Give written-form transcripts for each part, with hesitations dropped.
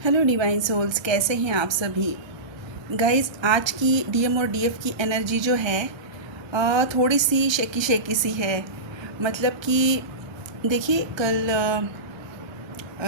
Hello divine souls, कैसे हैं आप सभी। गाइस, आज की डीएम और डीएफ की एनर्जी जो है थोड़ी सी शेकी शेकी सी है। मतलब कि देखिए, कल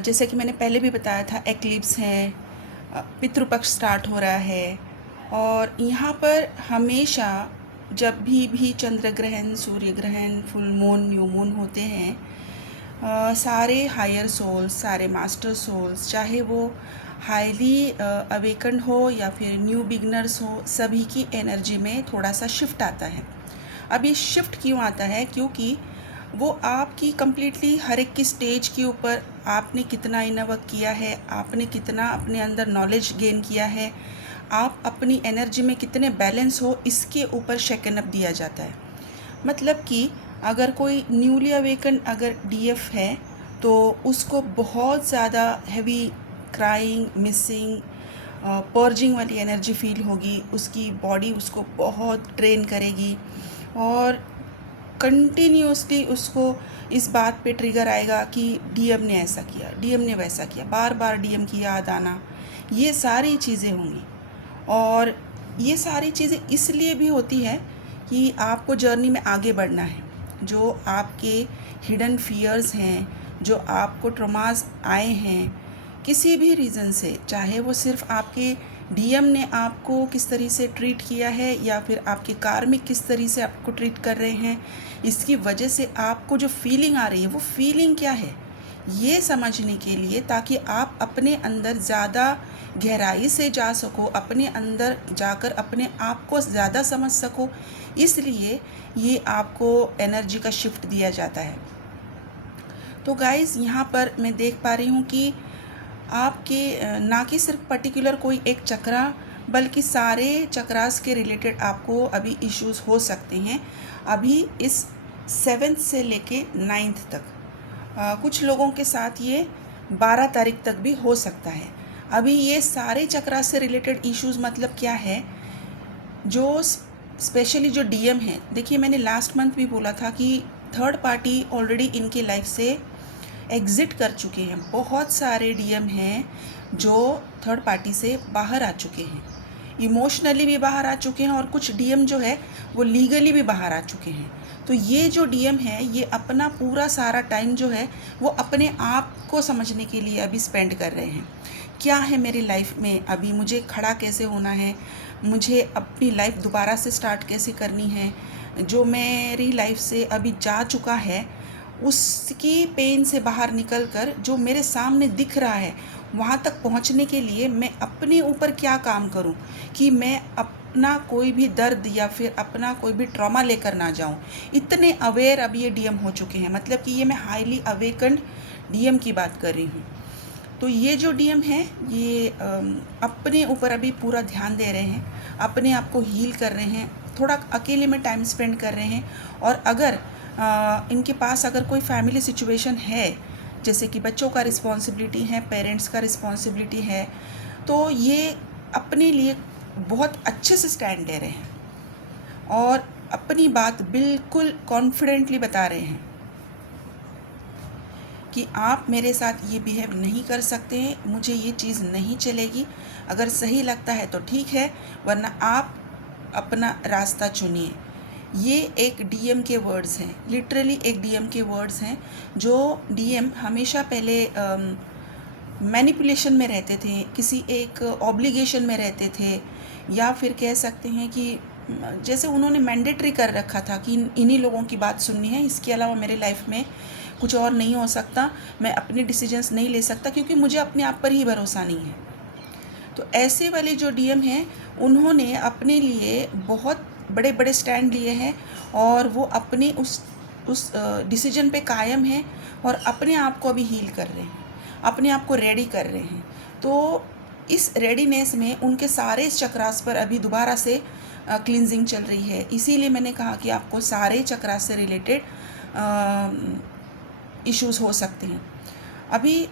जैसे कि मैंने पहले भी बताया था, एक्लिप्स है, पितृपक्ष स्टार्ट हो रहा है। और यहाँ पर हमेशा जब भी चंद्र ग्रहण, सूर्य ग्रहण, फुल मून, न्यू मून होते हैं, सारे हायर सोल्स, सारे मास्टर सोल्स, चाहे वो हाईली अवेकन्ड हो या फिर न्यू बिगनर्स हो, सभी की एनर्जी में थोड़ा सा शिफ्ट आता है। अब ये शिफ्ट क्यों आता है? क्योंकि वो आपकी कम्प्लीटली हर एक की स्टेज के ऊपर आपने कितना इनर वर्क किया है, आपने कितना अपने अंदर नॉलेज गेन किया है, आप अपनी एनर्जी में कितने बैलेंस हो, इसके ऊपर शेकन अप दिया जाता है। मतलब कि अगर कोई न्यूली अवेकन अगर डीएफ है तो उसको बहुत ज़्यादा हैवी क्राइंग, मिसिंग, पर्जिंग वाली एनर्जी फील होगी। उसकी बॉडी उसको बहुत ट्रेन करेगी और कंटिन्यूसली उसको इस बात पे ट्रिगर आएगा कि डीएम ने ऐसा किया, डीएम ने वैसा किया, बार बार डीएम की याद आना, ये सारी चीज़ें होंगी। और ये सारी चीज़ें इसलिए भी होती है कि आपको जर्नी में आगे बढ़ना है। जो आपके हिडन फियर्स हैं, जो आपको ट्रॉमास आए हैं किसी भी रीज़न से, चाहे वो सिर्फ आपके डीएम ने आपको किस तरीके से ट्रीट किया है या फिर आपके कार्मिक किस तरीके से आपको ट्रीट कर रहे हैं, इसकी वजह से आपको जो फीलिंग आ रही है वो फीलिंग क्या है, ये समझने के लिए, ताकि आप अपने अंदर ज़्यादा गहराई से जा सको, अपने अंदर जाकर अपने आप को ज़्यादा समझ सको, इसलिए ये आपको एनर्जी का शिफ्ट दिया जाता है। तो गाइस, यहाँ पर मैं देख पा रही हूँ कि आपके ना कि सिर्फ पर्टिकुलर कोई एक चक्रा, बल्कि सारे चक्रास के रिलेटेड आपको अभी इश्यूज़ हो सकते हैं। अभी इस 7th से लेके 9th तक कुछ लोगों के साथ ये 12 तारीख तक भी हो सकता है। अभी ये सारे चक्रा से रिलेटेड इश्यूज़ मतलब क्या है, जो स्पेशली जो डीएम है। देखिए, मैंने लास्ट मंथ भी बोला था कि थर्ड पार्टी ऑलरेडी इनकी लाइफ से एग्ज़िट कर चुके हैं। बहुत सारे डीएम हैं जो थर्ड पार्टी से बाहर आ चुके हैं, इमोशनली भी बाहर आ चुके हैं, और कुछ डीएम जो है वो लीगली भी बाहर आ चुके हैं। तो ये जो डीएम है, ये अपना पूरा सारा टाइम जो है वो अपने आप को समझने के लिए अभी स्पेंड कर रहे हैं। क्या है मेरी लाइफ में, अभी मुझे खड़ा कैसे होना है, मुझे अपनी लाइफ दोबारा से स्टार्ट कैसे करनी है, जो मेरी लाइफ से अभी जा चुका है उसकी पेन से बाहर निकलकर जो मेरे सामने दिख रहा है वहाँ तक पहुँचने के लिए मैं अपने ऊपर क्या काम करूँ कि मैं अपना कोई भी दर्द या फिर अपना कोई भी ट्रॉमा लेकर ना जाऊँ। इतने अवेयर अब ये डीएम हो चुके हैं। मतलब कि ये मैं हाईली अवेकन्ड डीएम की बात कर रही हूँ। तो ये जो डीएम है ये अपने ऊपर अभी पूरा ध्यान दे रहे हैं, अपने आप को हील कर रहे हैं, थोड़ा अकेले में टाइम स्पेंड कर रहे हैं। और अगर इनके पास अगर कोई फैमिली सिचुएशन है, जैसे कि बच्चों का रिस्पॉन्सिबिलिटी है, पेरेंट्स का रिस्पॉन्सिबिलिटी है, तो ये अपने लिए बहुत अच्छे से स्टैंड ले रहे हैं और अपनी बात बिल्कुल कॉन्फिडेंटली बता रहे हैं कि आप मेरे साथ ये बिहेव नहीं कर सकते हैं, मुझे ये चीज़ नहीं चलेगी। अगर सही लगता है तो ठीक है, वरना आप अपना रास्ता चुनिए। ये एक डीएम के वर्ड्स हैं, लिटरली एक डीएम के वर्ड्स हैं। जो डीएम हमेशा पहले मैनिपुलेशन में रहते थे, किसी एक ऑब्लिगेशन में रहते थे, या फिर कह सकते हैं कि जैसे उन्होंने मैंडेटरी कर रखा था कि इन्हीं लोगों की बात सुननी है, इसके अलावा मेरे लाइफ में कुछ और नहीं हो सकता, मैं अपने डिसीजंस नहीं ले सकता क्योंकि मुझे अपने आप पर ही भरोसा नहीं है। तो ऐसे वाले जो डीएम हैं, उन्होंने अपने लिए बहुत बड़े बड़े स्टैंड लिए हैं और वो अपने उस डिसीजन पे कायम हैं और अपने आप को अभी हील कर रहे हैं, अपने आप को रेडी कर रहे हैं। तो इस रेडीनेस में उनके सारे चक्रास पर अभी दोबारा से क्लिनजिंग चल रही है। इसीलिए मैंने कहा कि आपको सारे चक्रास से रिलेटेड इश्यूज़ हो सकते हैं। अभी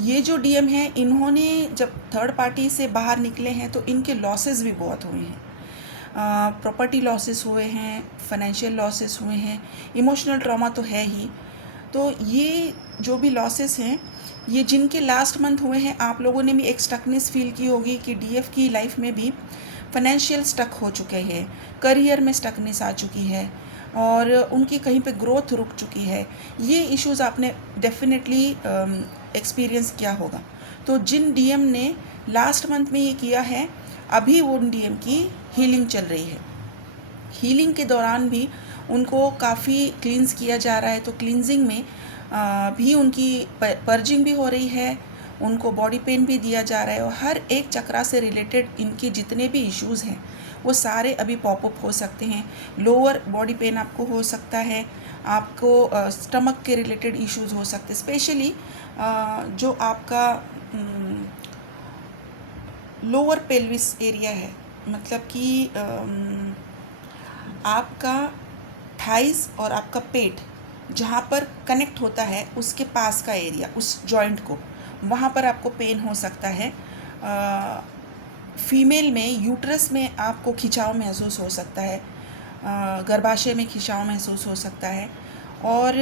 ये जो डीएम हैं, इन्होंने जब थर्ड पार्टी से बाहर निकले हैं तो इनके लॉसेस भी बहुत हुए हैं। प्रॉपर्टी लॉसेस हुए हैं, फाइनेंशियल लॉसेस हुए हैं, इमोशनल ट्रॉमा तो है ही। तो ये जो भी लॉसेस हैं, ये जिनके लास्ट मंथ हुए हैं, आप लोगों ने भी एक स्टकनेस फील की होगी कि डीएफ की लाइफ में भी फाइनेंशियल स्टक हो चुके हैं, करियर में स्टकनेस आ चुकी है और उनकी कहीं पे ग्रोथ रुक चुकी है। ये इश्यूज़ आपने डेफिनेटली एक्सपीरियंस किया होगा। तो जिन डीएम ने लास्ट मंथ में ये किया है, अभी वो डीएम की हीलिंग चल रही है। हीलिंग के दौरान भी उनको काफ़ी क्लींस किया जा रहा है। तो क्लींजिंग में भी उनकी पर्जिंग भी हो रही है, उनको बॉडी पेन भी दिया जा रहा है और हर एक चक्रा से रिलेटेड इनके जितने भी इश्यूज़ हैं वो सारे अभी पॉपअप हो सकते हैं। लोअर बॉडी पेन आपको हो सकता है, आपको स्टमक के रिलेटेड इश्यूज़ हो सकते हैं, स्पेशली जो आपका लोअर पेल्विस एरिया है, मतलब कि आपका थाइस और आपका पेट जहाँ पर कनेक्ट होता है उसके पास का एरिया, उस जॉइंट को, वहाँ पर आपको पेन हो सकता है। फीमेल में यूट्रस में आपको खिंचाव महसूस हो सकता है, गर्भाशय में खिंचाव महसूस हो सकता है। और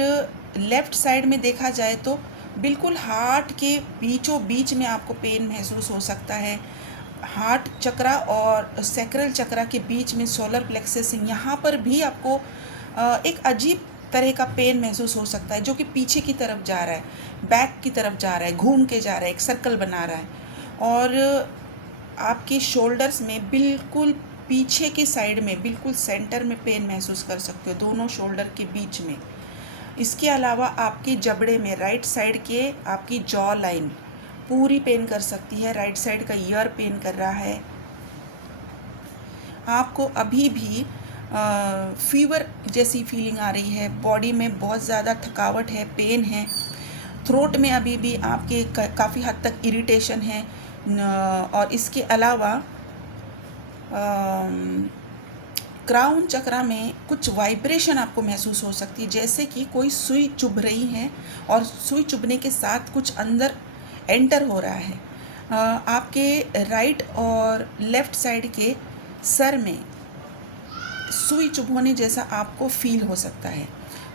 लेफ़्ट साइड में देखा जाए तो बिल्कुल हार्ट के बीचों बीच में आपको पेन महसूस हो सकता है। हार्ट चक्रा और सैक्रल चक्रा के बीच में सोलर प्लेक्सस है, यहाँ पर भी आपको एक अजीब तरह का पेन महसूस हो सकता है, जो कि पीछे की तरफ जा रहा है, बैक की तरफ जा रहा है, घूम के जा रहा है, एक सर्कल बना रहा है। और आपके शोल्डर्स में बिल्कुल पीछे की साइड में बिल्कुल सेंटर में पेन महसूस कर सकते हो, दोनों शोल्डर के बीच में। इसके अलावा आपके जबड़े में राइट साइड के आपकी जॉ लाइन पूरी पेन कर सकती है, राइट साइड का ईयर पेन कर रहा है। आपको अभी भी फीवर जैसी फीलिंग आ रही है, बॉडी में बहुत ज़्यादा थकावट है, पेन है, थ्रोट में अभी भी आपके काफ़ी हद तक इरिटेशन है। और इसके अलावा क्राउन चक्रा में कुछ वाइब्रेशन आपको महसूस हो सकती है, जैसे कि कोई सुई चुभ रही है और सुई चुभने के साथ कुछ अंदर एंटर हो रहा है। आपके राइट और लेफ़्ट साइड के सर में सुई चुभने जैसा आपको फील हो सकता है।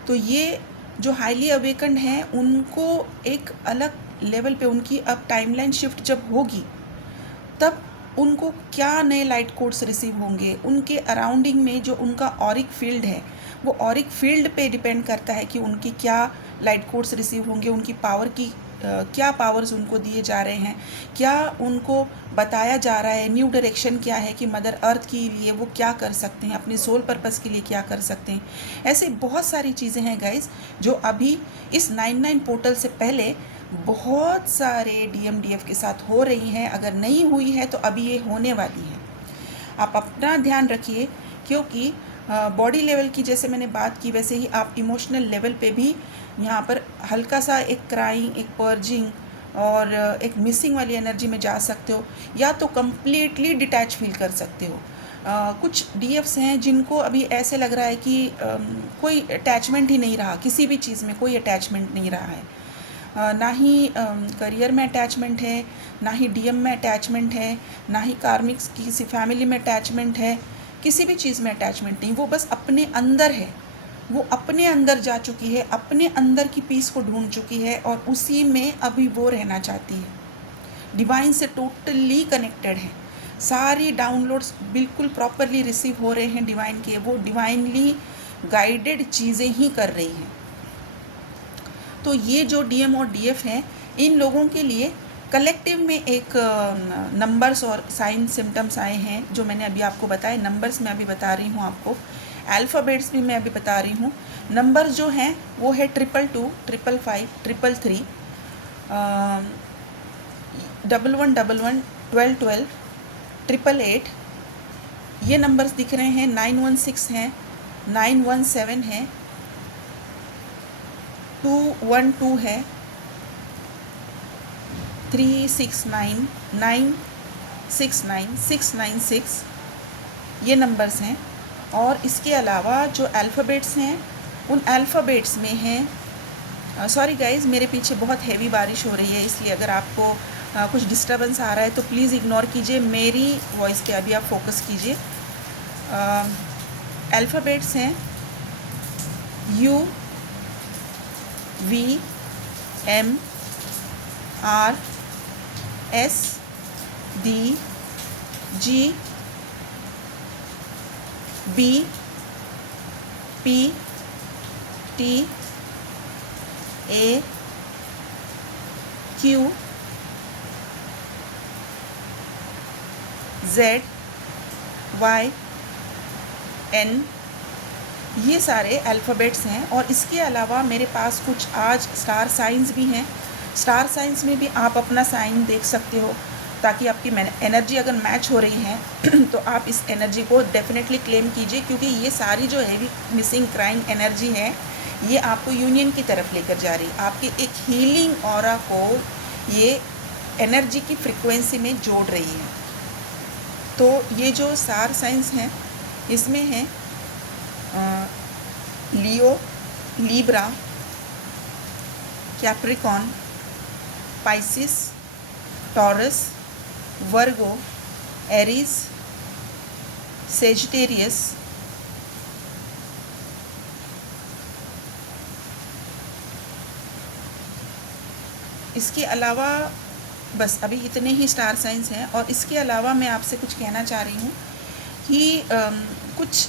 तो ये जो हाईली अवेकन्ड हैं उनको एक अलग लेवल पे उनकी अब टाइमलाइन शिफ्ट जब होगी, तब उनको क्या नए लाइट कोड्स रिसीव होंगे, उनके अराउंडिंग में जो उनका ऑरिक फील्ड है, वो ऑरिक फील्ड पे डिपेंड करता है कि उनकी क्या लाइट कोड्स रिसीव होंगे, उनकी पावर की क्या पावर्स उनको दिए जा रहे हैं, क्या उनको बताया जा रहा है, न्यू डायरेक्शन क्या है कि मदर अर्थ के लिए वो क्या कर सकते हैं, अपने सोल पर्पस के लिए क्या कर सकते हैं। ऐसे बहुत सारी चीज़ें हैं गाइस, जो अभी इस 99 पोर्टल से पहले बहुत सारे DMDF के साथ हो रही हैं। अगर नहीं हुई है तो अभी ये होने वाली है। आप अपना ध्यान रखिए, क्योंकि बॉडी लेवल की जैसे मैंने बात की, वैसे ही आप इमोशनल लेवल पे भी यहाँ पर हल्का सा एक क्राइंग, एक पर्जिंग और एक मिसिंग वाली एनर्जी में जा सकते हो, या तो कम्प्लीटली डिटैच फील कर सकते हो। कुछ DFs हैं जिनको अभी ऐसे लग रहा है कि कोई अटैचमेंट ही नहीं रहा, किसी भी चीज़ में कोई अटैचमेंट नहीं रहा है। ना ही करियर में अटैचमेंट है, ना ही DM में अटैचमेंट है, ना ही कार्मिक्स किसी फैमिली में अटैचमेंट है, किसी भी चीज़ में अटैचमेंट नहीं। वो बस अपने अंदर है, वो अपने अंदर जा चुकी है, अपने अंदर की पीस को ढूंढ चुकी है और उसी में अभी वो रहना चाहती है। डिवाइन से टोटली कनेक्टेड है, सारी डाउनलोड्स बिल्कुल प्रॉपरली रिसीव हो रहे हैं डिवाइन के, वो डिवाइनली गाइडेड चीज़ें ही कर रही हैं। तो ये जो DM और DF हैं, इन लोगों के लिए कलेक्टिव में एक नंबर्स और साइन सिम्टम्स आए हैं, जो मैंने अभी आपको बताए। नंबर्स मैं अभी बता रही हूँ आपको, अल्फ़ाबेट्स भी मैं अभी बता रही हूँ। नंबर्स जो हैं वो है 222, 555, 333, 1111, 1212, 888। ये नंबर्स दिख रहे हैं। 916 हैं, 917 है, 212 है, 369, 969, 696, ये नंबर्स हैं। और इसके अलावा जो अल्फ़ाबेट्स हैं, उन अल्फ़ाबेट्स में हैं, सॉरी गाइज़, मेरे पीछे बहुत हैवी बारिश हो रही है, इसलिए अगर आपको कुछ डिस्टर्बेंस आ रहा है तो प्लीज़ इग्नोर कीजिए, मेरी वॉइस पे अभी आप फोकस कीजिए। अल्फ़ाबेट्स हैं U, V, M, R S D G B P T A Q Z Y N, ये सारे अल्फ़ाबेट्स हैं। और इसके अलावा मेरे पास कुछ आज स्टार साइंस भी हैं। स्टार साइंस में भी आप अपना साइन देख सकते हो, ताकि आपकी एनर्जी अगर मैच हो रही है तो आप इस एनर्जी को डेफिनेटली क्लेम कीजिए, क्योंकि ये सारी जो हैवी मिसिंग क्राइंग एनर्जी है ये आपको यूनियन की तरफ लेकर जा रही है। आपके एक हीलिंग ऑरा को ये एनर्जी की फ्रिक्वेंसी में जोड़ रही है। तो ये जो स्टार साइंस हैं इसमें है लियो, लीब्रा, कैप्रिकॉन, पाइसिस, टॉरस, वर्गो, एरीज, सेजिटेरियस, इसके अलावा बस अभी इतने ही स्टार साइंस हैं। और इसके अलावा मैं आपसे कुछ कहना चाह रही हूँ कि कुछ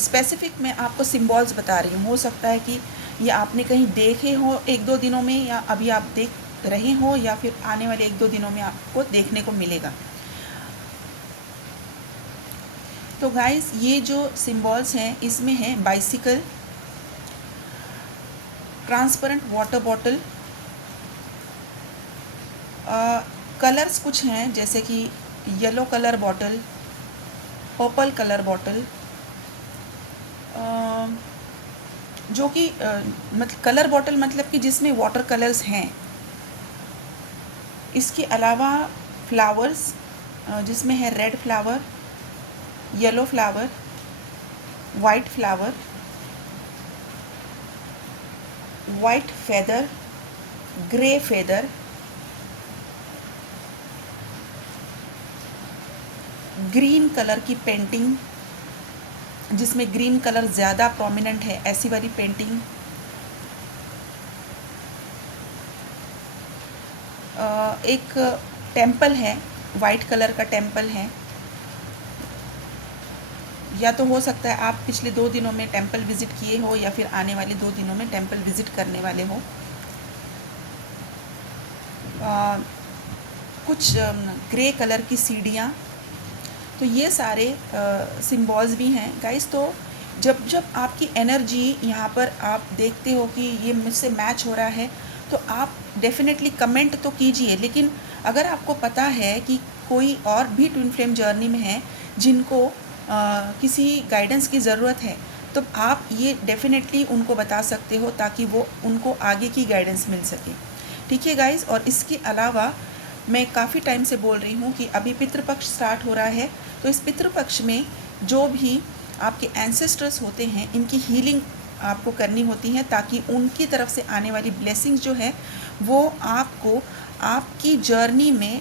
स्पेसिफिक मैं आपको सिम्बॉल्स बता रही हूँ। हो सकता है कि ये आपने कहीं देखे हो 1-2 दिनों में, या अभी आप देख रहे हो, या फिर आने वाले 1-2 दिनों में आपको देखने को मिलेगा। तो गाइस ये जो सिम्बॉल्स हैं इसमें है bicycle, transparent water bottle, colours कुछ हैं जैसे कि yellow colour bottle, purple colour bottle, जो कि मतलब कलर बॉटल मतलब कि जिसमें वाटर कलर्स हैं। इसके अलावा फ्लावर्स जिसमें है red flower, yellow flower, white flower, white feather, grey feather, green colour की पेंटिंग जिसमें ग्रीन कलर ज़्यादा प्रोमिनेंट है, ऐसी वाली पेंटिंग, एक टेम्पल है, वाइट कलर का टेम्पल है, या तो हो सकता है आप पिछले 2 दिनों में टेम्पल विज़िट किए हो, या फिर आने वाले 2 दिनों में टेम्पल विज़िट करने वाले हो। कुछ ग्रे कलर की सीढ़ियाँ। तो ये सारे सिम्बॉल्स भी हैं गाइस। तो जब जब आपकी एनर्जी यहाँ पर आप देखते हो कि ये मुझसे मैच हो रहा है, तो आप डेफिनेटली कमेंट तो कीजिए। लेकिन अगर आपको पता है कि कोई और भी ट्विन फ्लेम जर्नी में है जिनको किसी गाइडेंस की ज़रूरत है, तो आप ये डेफिनेटली उनको बता सकते हो, ताकि वो उनको आगे की गाइडेंस मिल सके। ठीक है गाइस। और इसके अलावा मैं काफ़ी टाइम से बोल रही हूँ कि अभी पितृपक्ष स्टार्ट हो रहा है। तो इस पितृपक्ष में जो भी आपके एंसेस्टर्स होते हैं, इनकी हीलिंग आपको करनी होती है, ताकि उनकी तरफ से आने वाली ब्लेसिंग्स जो है वो आपको आपकी जर्नी में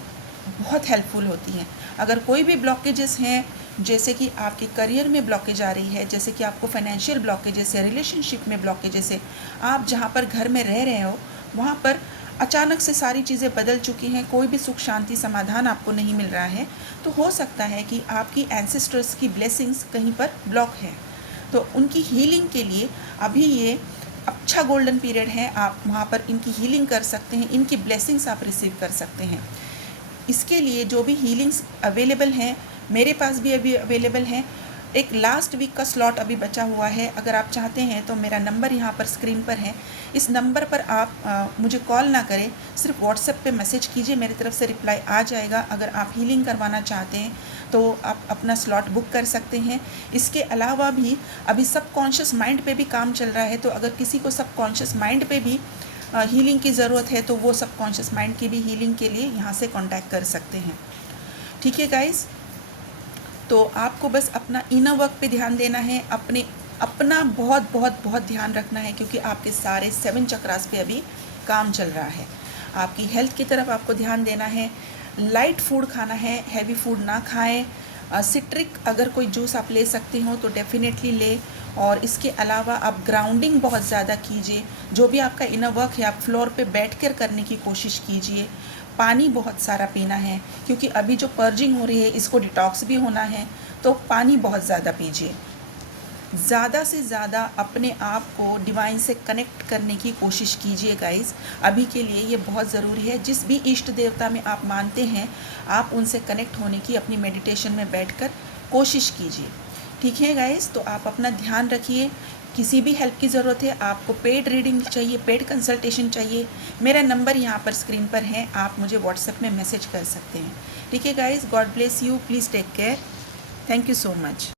बहुत हेल्पफुल होती हैं। अगर कोई भी ब्लॉकेजेस हैं, जैसे कि आपके करियर में ब्लॉकेज आ रही है, जैसे कि आपको फाइनेंशियल ब्लॉकेजेस है, रिलेशनशिप में ब्लॉकेजेस है, आप जहाँ पर घर में रह रहे हो वहाँ पर अचानक से सारी चीज़ें बदल चुकी हैं, कोई भी सुख शांति समाधान आपको नहीं मिल रहा है, तो हो सकता है कि आपकी एंसेस्टर्स की ब्लेसिंग्स कहीं पर ब्लॉक है। तो उनकी हीलिंग के लिए अभी ये अच्छा गोल्डन पीरियड है, आप वहाँ पर इनकी हीलिंग कर सकते हैं, इनकी ब्लेसिंग्स आप रिसीव कर सकते हैं। इसके लिए जो भी हीलिंग्स अवेलेबल हैं, मेरे पास भी अभी अवेलेबल हैं। एक लास्ट वीक का स्लॉट अभी बचा हुआ है। अगर आप चाहते हैं तो मेरा नंबर यहाँ पर स्क्रीन पर है, इस नंबर पर आप मुझे कॉल ना करें, सिर्फ व्हाट्सएप पे मैसेज कीजिए, मेरी तरफ से रिप्लाई आ जाएगा। अगर आप हीलिंग करवाना चाहते हैं तो आप अपना स्लॉट बुक कर सकते हैं। इसके अलावा भी अभी सबकॉन्शियस माइंड पे भी काम चल रहा है, तो अगर किसी को सबकॉन्शियस माइंड पे भी हीलिंग की ज़रूरत है तो वो सबकॉन्शियस माइंड की भी हीलिंग के लिए यहाँ से कॉन्टैक्ट कर सकते हैं। ठीक है गाइज़। तो आपको बस अपना इनर वर्क पे ध्यान देना है, अपना बहुत बहुत बहुत ध्यान रखना है, क्योंकि आपके सारे 7 चक्रास पे अभी काम चल रहा है। आपकी हेल्थ की तरफ आपको ध्यान देना है, लाइट फूड खाना है, हैवी फूड ना खाएं, सिट्रिक अगर कोई जूस आप ले सकते हो तो डेफ़िनेटली ले। और इसके अलावा आप ग्राउंडिंग बहुत ज़्यादा कीजिए। जो भी आपका इनर वर्क है आप फ्लोर पे बैठ कर करने की कोशिश कीजिए। पानी बहुत सारा पीना है, क्योंकि अभी जो पर्जिंग हो रही है इसको डिटॉक्स भी होना है, तो पानी बहुत ज़्यादा पीजिए। ज़्यादा से ज़्यादा अपने आप को डिवाइन से कनेक्ट करने की कोशिश कीजिए गाइस। अभी के लिए ये बहुत ज़रूरी है। जिस भी इष्ट देवता में आप मानते हैं, आप उनसे कनेक्ट होने की अपनी मेडिटेशन में बैठकर कोशिश कीजिए। ठीक है गाइस, तो आप अपना ध्यान रखिए। किसी भी हेल्प की ज़रूरत है, आपको पेड रीडिंग चाहिए, पेड कंसल्टेशन चाहिए, मेरा नंबर यहाँ पर स्क्रीन पर है, आप मुझे व्हाट्सएप में मैसेज कर सकते हैं। ठीक है guys, God bless you, please take care, thank you so much.